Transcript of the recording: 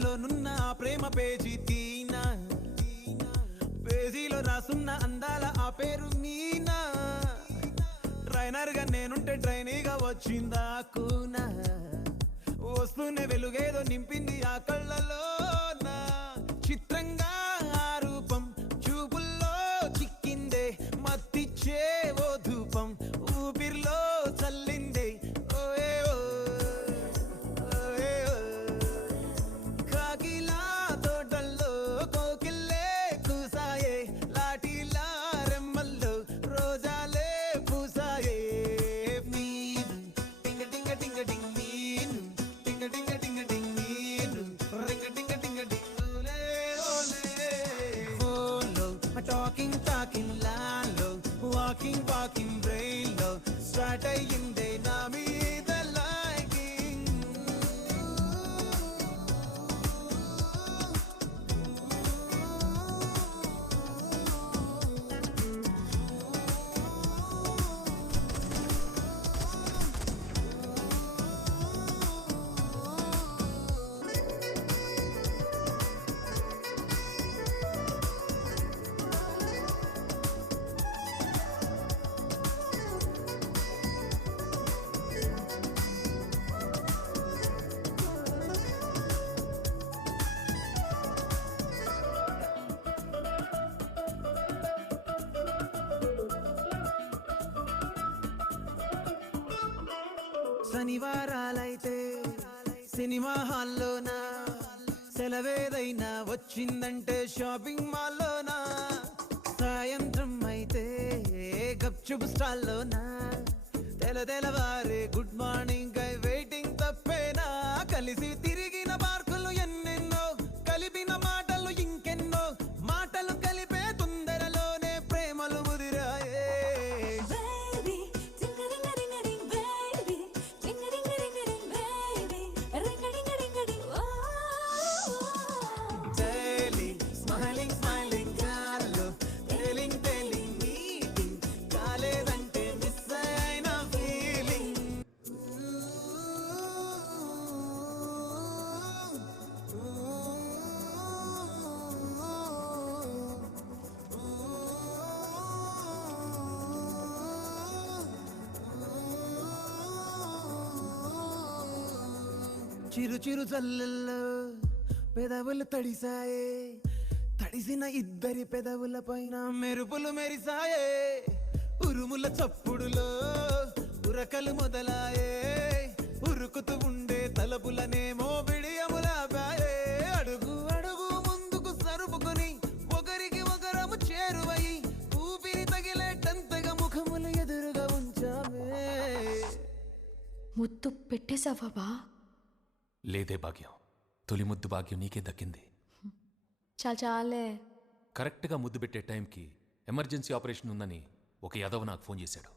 గుండెల్లోనున్న ఆ ప్రేమ పేజీ తీనా, పేజీలో రాసున్న అందాల ఆ పేరు మీనా. ట్రైనర్ గా నేనుంటే ట్రైనీగా వచ్చిందా కూనా, వస్తూనే వెలుగేదో నింపింది ఆ కళ్ళలో. చిత్రంగా ఆ రూపం చూపుల్లో చిక్కిందే, మత్తిచ్చే ఓ ధూపం ఊపిరిలో చల్లిందే. ఓయే ఓ ఓయే ఓ, కాకిలా తోటల్లో కోకిల్లే కూసాయే, లాఠీలా రెమ్మల్లో రోజాలే పూసాయే. మీను టింగ టింగ టింగ టింగ్, మీను టింగ టింగ టింగ టింగ్, మీను రింగ టింగ టింగ టింగ్. ఓలే ఓలే ఫోన్లో టాకింగ్ లాన్లో, వాకింగ్ బ్రెయిన్లో స్టార్ట్ అయ్యిందే నా మీద లైకింగ్. శనివారాలైతే సినిమా హాల్లోనా, సెలవేదైనా వచ్చిందంటే షాపింగ్ మాల్లోనా, సాయంత్రం అయితే గప్చుప్ స్టాల్లోనా, తెలవారే గుడ్ మార్నింగ్ కై వెయిటింగ్ తప్పేనా. కలిసి తిరిగిన పార్కులు ఎన్నెన్నో, కలిపిన మాటలు ఇంకెన్నో, మాటలు కలిపే తొందరలోనే ప్రేమలు ముదిరాయే. Smiling గాల్లో telling meeting కాలేదంటే మిస్ అయిన ఫీలింగ్. చిరు చిరు చల్లల్లో పెదవులు తడిసాయే, తడిసిన ఇద్దరి పెదవుల పైన మెరుపులు మెరిసాయే. ఉరుముల చప్పుడులో ఉరకలు మొదలాయే, ఉరుకుతూ ఉండే తలపులనేమో బిడియములాపాయే. అడుగు అడుగు ముందుకు సరుపుకొని ఒకరికి ఒకరము చేరువై, ఊపిరి తగిలేటంతగా ముఖములు ఎదురుగా ఉంచామే. ముద్దు పెట్టేశావా బా? లేదే భాగ్యం, తొలి ముద్దు భాగ్యం నీకే దక్కింది. చాలే. కరెక్ట్గా ముద్దు పెట్టే టైంకి ఎమర్జెన్సీ ఆపరేషన్ ఉందని ఒక యాదవ్ నాకు ఫోన్ చేశాడు.